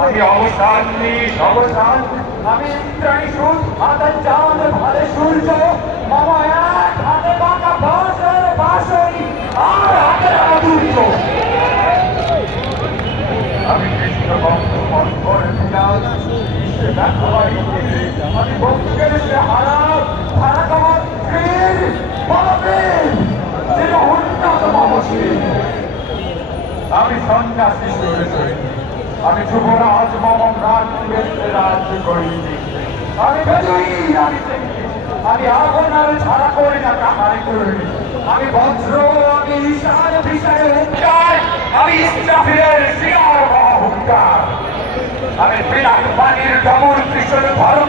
আমি অবসান অবসান আমি ইন্দ্রাণী সুর মাতার চাঁদ ভালে সূর্য মামা এক হাতে বাঁকা বাঁশের বাঁশরি আর হাতে আদুর্য আমি কৃষ্ণ বন্ধ মন করে দিলাম আমি বন্ধুকে সে হারাম হারা তোমার ফির বলবেন যে উন্নত মমশী আমি সন্ন্যাসী শুনেছি আমি যুবরাজ মম রাজ্য করিনি আমি বেদুইন আমি আগুন আর ছাড়া করি না কাহারি করিনি আমি বজ্র আমি ঈশান বিষয়ে হুঙ্কার আমি ইসরাফিলের শিয়ার হুঙ্কার আমি বিরাট পানির দমন কৃষ্ণ ধর্ম